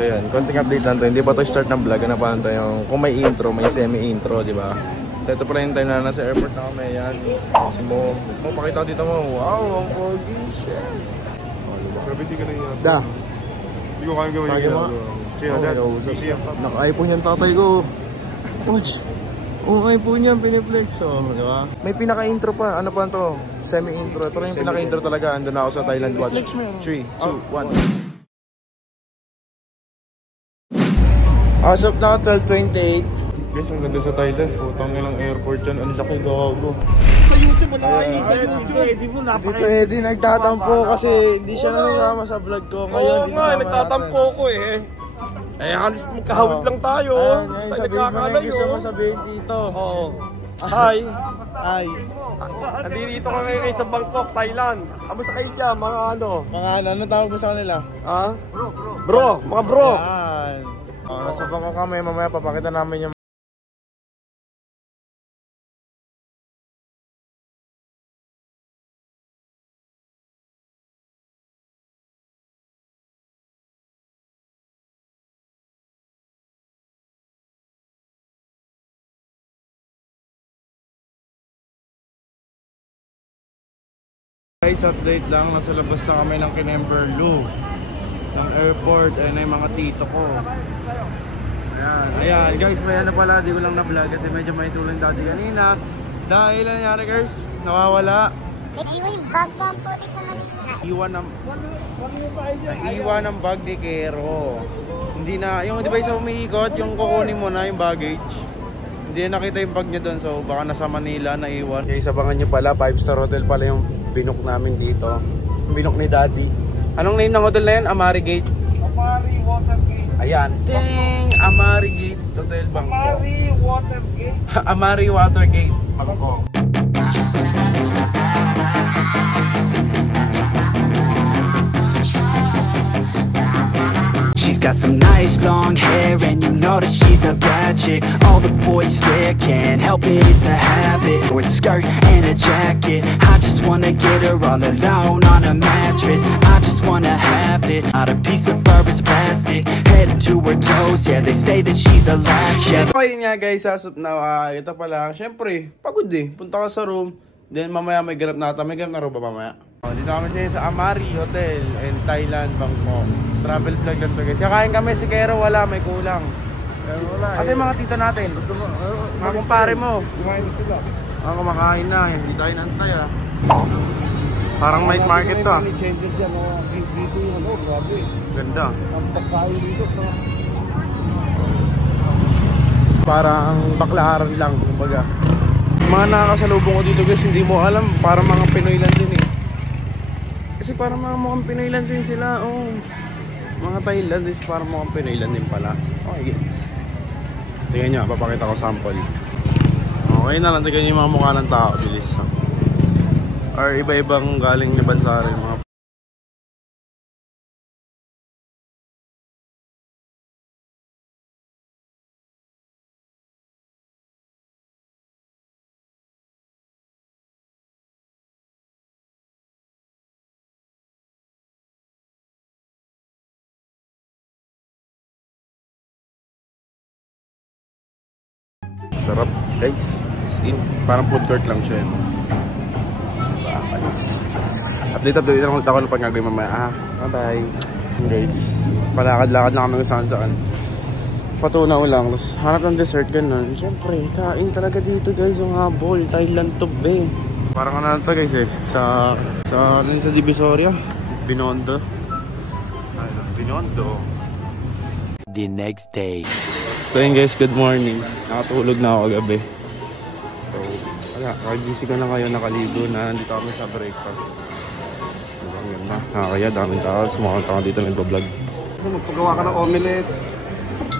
So yan, konting update lang to. Hindi pa to start ng vlog. Hanapan tayo yung kung may intro, may semi-intro, di ba? So ito pala yung time na nasa airport na kami. Yan, si Mo. Mo, pakita dito mo. Wow, ang pogi. Shit. Grabe, di ka na yan. Da. Hindi ko kaya gawin yung naka-iPhone yung tatay ko. Watch. Oh, iPhone yan, piniplex. So, di ba? May pinaka-intro pa. Ano pa to? Semi-intro. Ito rin yung pinaka-intro talaga. Andun na ako sa Thailand Watch. 3, 2, 1. As of now, 12:28. Guys, ang ganda sa Thailand. Putang ilang airport yan. Ang laki gago. Sa YouTube, wala kayo. Sa YouTube, Eddie mo, Dito Eddie, nagtatampo kasi hindi siya nasama sa vlog ko. Ngayon, oo nga, nagtatampo ko eh. Eh, halos magkahawig lang tayo. Ay, sabihin mo na yung gusto mo sabihin dito. Oo. Hi. Ay. Nandito ka ngayon sa Bangkok, Thailand. Kamusta kayo dyan, mga ano? Mga ano tawag mo sa kanila? Ha? Bro, mga bro. Yan. Nasa Bangkok kami, mamaya papakita namin yung guys, update lang. Nasa labas na kami ng Kinemperlu ng airport. Ayun na yung mga tito ko. Ayan guys, may ano pala, di ko lang na-vlog kasi medyo may tulong dati kanina. Dahil ano nangyari guys, nawawala. Naiwan yung bag pa ang putik sa Manila. Naiwan ng bag ni Kero. Hindi na, yung di ba isa umiikot, yung kukunin mo na yung baggage. Hindi na nakita yung bag niya doon, so baka nasa Manila naiwan. Guys, abangan nyo pala, 5-star hotel pala yung binook namin dito. Yung binook ni Daddy. Anong name ng hotel na yun? Amari Gate? Amari Watergate. Ayan. Ding! Amari Gate Hotel Bangkok. Amari Watergate. Amari Watergate Bangkok. She's got some nice long hair and you know that she's a bad chick. All the boys stare, can't help it, it's a habit. Short skirt and a jacket, I just wanna get her all alone on a mattress. I just wanna have it, not a piece of fur is plastic. Head to her toes, yeah, they say that she's a latch. So yun nga guys, as of now, ito pala, syempre, pagod eh. Punta ka sa room, then mamaya may grab na ata. May grab na ro ba mamaya? Dito kami sa Amari Hotel in Thailand, Bangkok. Travel vlog lang to guys. Kakain kami si Kero, wala, may kulang. Kasi mga tito natin, gusto mo, mga kumpare mo. Kumain na sila. Kumakain na, hindi tayo nantay ah. Parang night market to ah. Changes dyan, dito yung ano, grabe. Ganda. Ang pagkain dito sa... Parang baklaran lang, kumbaga. Mga nakakasalubong ko dito guys, hindi mo alam, parang mga Pinoy lang din eh. Kasi parang mga mukhang Pinoy lang din sila, oh. Mga Thailand is parang mukhang Pinoy lang din pala. Okay guys. Tingnan nyo, papakita ko sample. Okay na lang, tingnan nyo yung mga mukha ng tao, bilis. Or iba-ibang galing na bansa rin mga sarap guys, skin parang food court lang siya yun. Update lang ulit ako ng pag-gagawin mamaya. Bye bye guys, palakad-lakad lang kami kung saan patunaw lang, tapos hanap ng dessert ganun. Siyempre kain talaga dito guys, yung habol Thailand to be. Parang ano to guys eh, sa Divisoria Binondo. The next day. So yun guys, good morning. Nakatulog na ako kagabi. So, wala, kagising ko na ngayon, nakaligo na. Nandito kami sa breakfast. Ang ganda. Nakakaya, daming tao. Sumakang tao dito nagbablog. So, magpagawa ka ng omelette.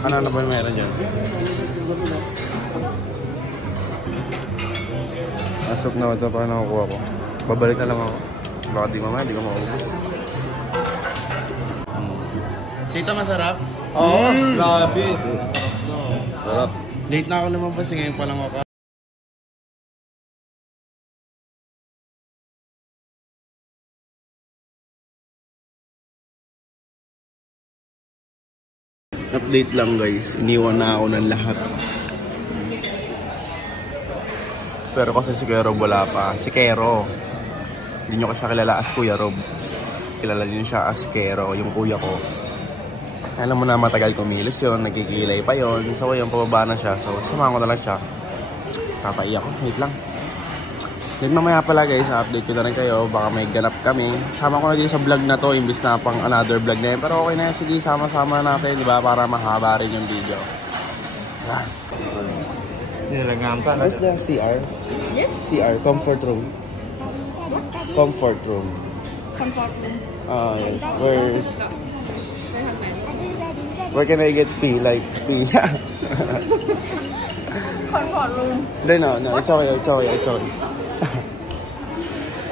Ano na ba meron dyan? Asok na ito pa nakukuha ko. Babalik na lang ako. Baka di mamaya, di ko maubos. Tito, masarap? Oo, grabe. Sarap. Late na ako lumabas, ngayon pa lang ako. Update lang guys, iniwan na ako ng lahat. Pero kasi si Kuya Rob wala pa. Si Kero, hindi nyo siya kilala as Kuya Rob. Kilala nyo siya as Kero, yung kuya ko. Alam mo na matagal kumilos yun, nagkikilay pa yun. So yun, pababa na siya. So samahan ko na lang siya. Papaiyak ko, wait lang. Then mamaya pala guys, update ko na rin kayo. Baka may ganap kami. Sama ko na din sa vlog na to, imbis na pang another vlog na yun. Pero okay na yun, sige, sama-sama natin, di ba? Para mahaba rin yung video. Yan. Where's the CR? Yes? CR, comfort room. Comfort room. Comfort room. Yes. Where can I get pee? Like pee? Comfort room. No, it's okay.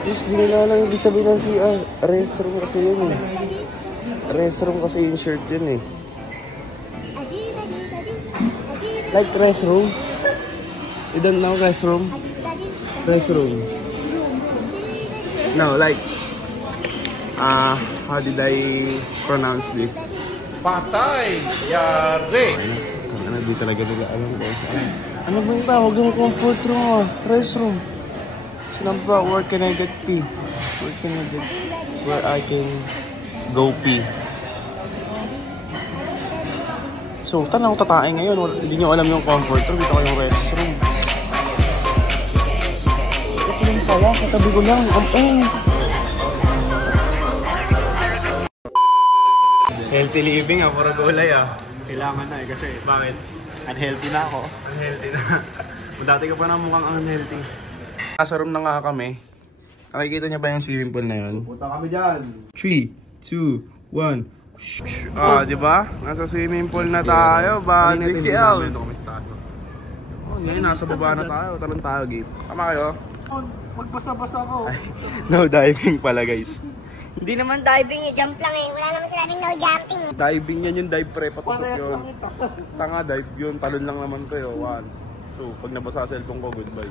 Yes, di na lang ibig sabihin ng CR. Restroom kasi yun eh. Restroom kasi yung shirt yun eh. Like restroom? You don't know restroom? Restroom. No, like how did I pronounce this? Patay! Yari! Ano, di talaga nila alam guys. Ano ba yung tawag ng comfort room? Restroom. Saan ba? Where can I get pee? Where I can go pee? So, tanong ko tatae ngayon. Hindi nyo alam yung comfort room. Dito ko yung restroom. Ito yung pala. Katabi ko lang. Healthy living puro gulay Kailangan na kasi bakit? Unhealthy na ako. Unhealthy na. Dati ka pa na mukhang unhealthy. Nasa room na nga kami. Nakikita niyo ba yung swimming pool na yun? Punta kami dyan. 3, 2, 1. Di ba? Nasa swimming pool na tayo. Buddy chill. Ngayon, nasa baba na tayo. Talon tayo, Gabe. Tama kayo? Magbasa-basa ko. No diving pala, guys. Hindi naman diving eh, jump lang eh. Wala naman sinabing no jumping eh. Diving yan yung dive pre, patusok yun. Tanga dive yun, talon lang naman to yun. 1. So, pag nabasa sa cellphone ko, goodbye.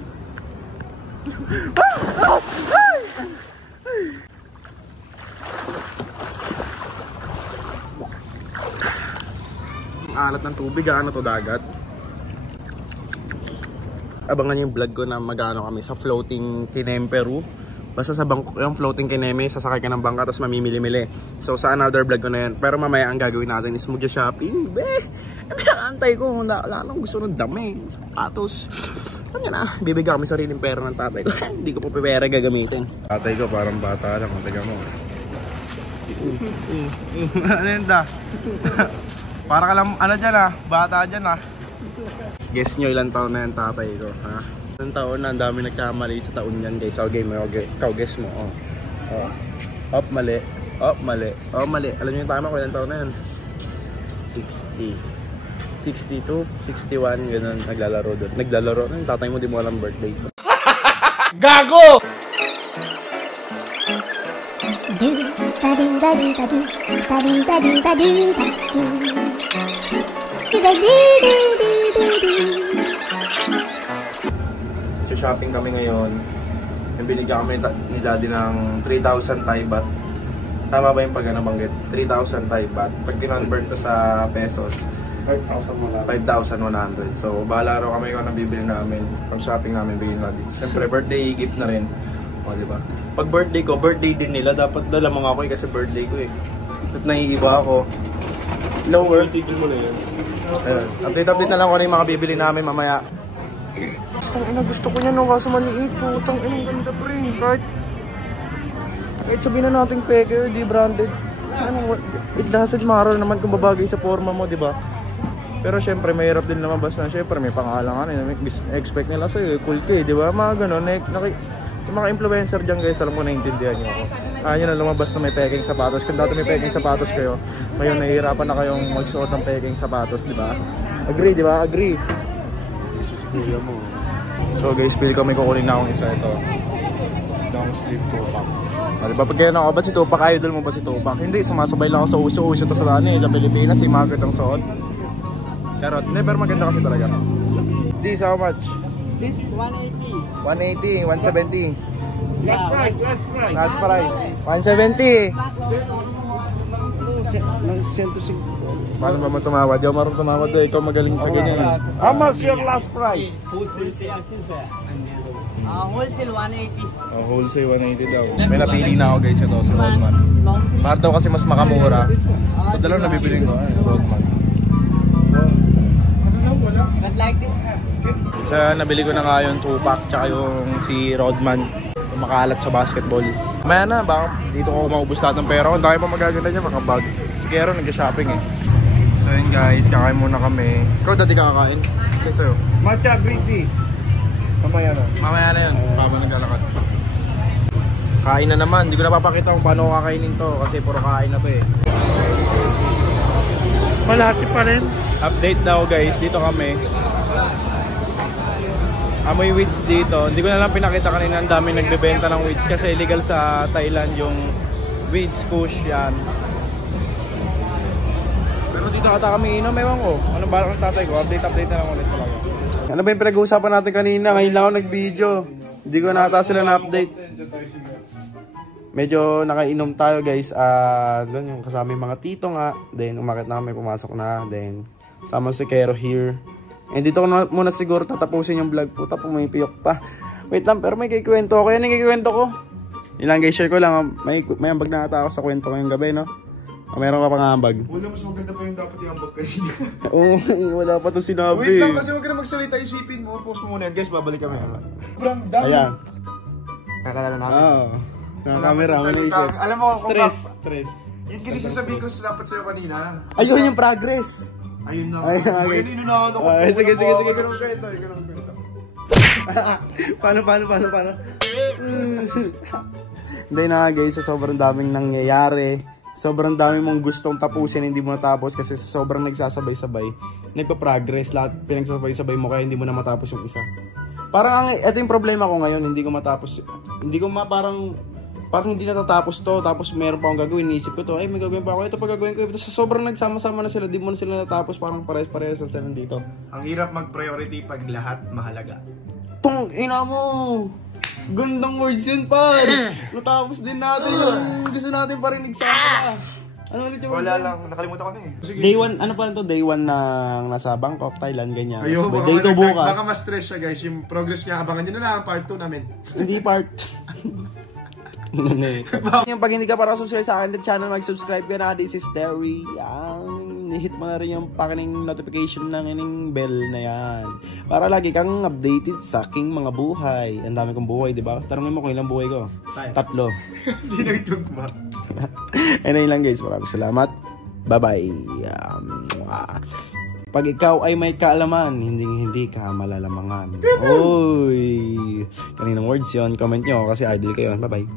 Ang alat ng tubig, ano to, dagat. Abangan yung vlog ko na magano kami sa floating Kinemperu. Basta sa yung floating Kineme, sasakay ka ng bangka tapos mamimili-mili. So sa another vlog ko na yun. Pero mamaya ang gagawin natin is mag-shopping. Antay ko, wala nang gusto ng dami, sapatos. Ano yan bibigyan kami sariling pera ng tatay ko. Hindi ko po pera gagamitin. Tatay ko parang bata lang, taga mo. Ano yun da? Para ka lang, ano dyan bata dyan Guess nyo ilang taon na yung tatay ko, Ilang taon na, ang dami nagkamali sa taon yan guys. Okay, ikaw guess mo, Up, mali. Mali. Alam nyo yung tama ko, ilang taon na yan? 60. 62, 61, gano'n, naglalaro doon. Naglalaro, yung tatay mo di mo alam birthday. Gago! Shopping kami ngayon. Binigyan kami ni daddy ng 3,000 Thai baht. Tama ba yung pag-nabanggit? 3,000 Thai baht. Pag kinonvert to sa pesos, 5,100. So, bahala raw kami kung nabibili namin. Pag shopping namin, bigyan natin. Siyempre, birthday gift na rin. O, diba? Pag birthday ko, birthday din nila. Dapat dala mga ako kasi birthday ko eh. At naiiba ako. Lower. Titigil mo na yun. Update na lang kung ano yung mga bibili namin mamaya. Gusto ko niya nung kaso maliit po. Ganda pa rin. Kahit sabihin na natin peke, di branded. It doesn't matter naman kung babagay sa forma mo, di ba? Pero syempre, mahirap din lumabas na. Syempre, may pangalangan. Expect nila sa'yo, cool ka, di ba? Mga ganun. Yung mga influencer dyan guys, alam ko naiintindihan nyo ako. Yun na lumabas na may peking sapatos. Kung dati may peking sapatos kayo, ngayon nahihirapan na kayong magsuot ng peking sapatos, di ba? Agree, di ba? Agree. Kuya mo. So guys, pili ko may kukunin na akong isa ito. Long sleeve Tupac. Diba pag kaya ako, ba't si Tupac? Idol mo ba si Tupac? Hindi, sumasabay lang ako sa uso-uso to sa sa Pilipinas. Yung mga gandang suot. Charot. Hindi, pero maganda kasi talaga. This, how much? This 180. 180, 170. Last price. Last price. 170. 150. Paano ba tumawad? Di ako marunong tumawad eh. Ikaw magaling sa ganyan. How much your last price? Wholesale 180. Oh, wholesale 180 daw. May napili na ako guys, ito si Rodman. Para daw kasi mas makamura. So dalawa nabibili ko, Rodman. But like this. So nabili ko na nga yung 2-pack tsaka yung si Rodman. Makalat sa basketball. Maya na, baka dito ko maubos lahat ng pera ko. Ang dami pa magaganda niya, mga bag. Si Kero nag-shopping eh. So yun guys, kakain muna kami. Ikaw dati kakain? Kasi sa'yo. Matcha green tea. Mamaya na. Mamaya na yun, habang naglalakad. Kain na naman, hindi ko napapakita kung paano kakainin to. Kasi puro kain na to eh. Malaki pa rin. Update daw guys, dito kami. Amoy weeds dito. Hindi ko na lang pinakita kanina, ang daming nagbebenta ng weeds kasi illegal sa Thailand yung weeds push yan. Pero dito ata kami inom, ewan ko. Ano ba ang tatay ko? Update na lang ulit talaga. Ano ba yung pinag-uusapan natin kanina? Ngayon lang ako nag-video. Hindi ko na ata sila na-update. Medyo nakainom tayo guys. Doon yung kasama yung mga tito nga. Then umakit na kami, pumasok na. Then sama si Kero here. And dito ko muna siguro tatapusin yung vlog po. Tapos may piyok pa. Wait lang, pero may kikwento ako. Yan yung kikwento ko. Ilang guys, share ko lang. May ambag na ata ako sa kwento ko yung gabi, no? Meron ka pang ambag. Wala, mas maganda pa yung dapat yung ambag kanina. Oo, wala pa itong sinabi. Wait lang, kasi huwag ka na magsalita. Isipin mo. Post mo muna yan. Guys, babalik kami. Sobrang dami. Ayan. Nakalala namin. Oo. Sa camera, ako naisip. Alam mo kung Stress. yun kasi sasabihin ko sa dapat sa'yo kanina. Ayun yung progress. Ayun na. Ayun na, guys. Ayun na ako. Sige. Ganun kwento. Paano? Hindi na guys, sa sobrang daming nangyayari. Sobrang dami mong gustong tapusin, hindi mo natapos kasi sobrang nagsasabay-sabay. Nagpa-progress, lahat pinagsasabay-sabay mo kaya hindi mo na matapos yung isa. Parang ito yung problema ko ngayon, hindi ko matapos. Parang hindi natatapos to, tapos meron pa akong gagawin, inisip ko to, ay may gagawin pa ako, ito pa gagawin ko. Tapos sobrang nagsama-sama na sila, di mo na sila natapos, parang pares-pares sa sila dito. Ang hirap mag-priority pag lahat mahalaga. Tung ina mo! Gandang words yun, par! Natapos din natin yung gusto natin pa rin nagsama. Ano ulit yung Wala lang, nakalimutan ko na eh. Day 1, ano pa to? Day 1 na nasa Bangkok, Thailand, ganyan. Ayun, Day 2 bukas. baka ma-stress siya guys, yung progress niya, abangan nyo na lang part 2 namin. Hindi part. Yung pag hindi ka para subscribe sa akin channel, mag-subscribe ka na. This is Terry. Hit mo na rin yung pakining notification ng ining bell na yan para lagi kang updated sa aking mga buhay. Ang dami kong buhay, di ba? Tanungin mo kung ilang buhay ko. 3. Hindi nagtugma. Ayun lang guys, maraming salamat. Bye-bye. Pag ikaw ay may kaalaman, hindi ka malalamangan. Oy! Kaninang words yun? Comment nyo kasi idol kayo. Bye-bye.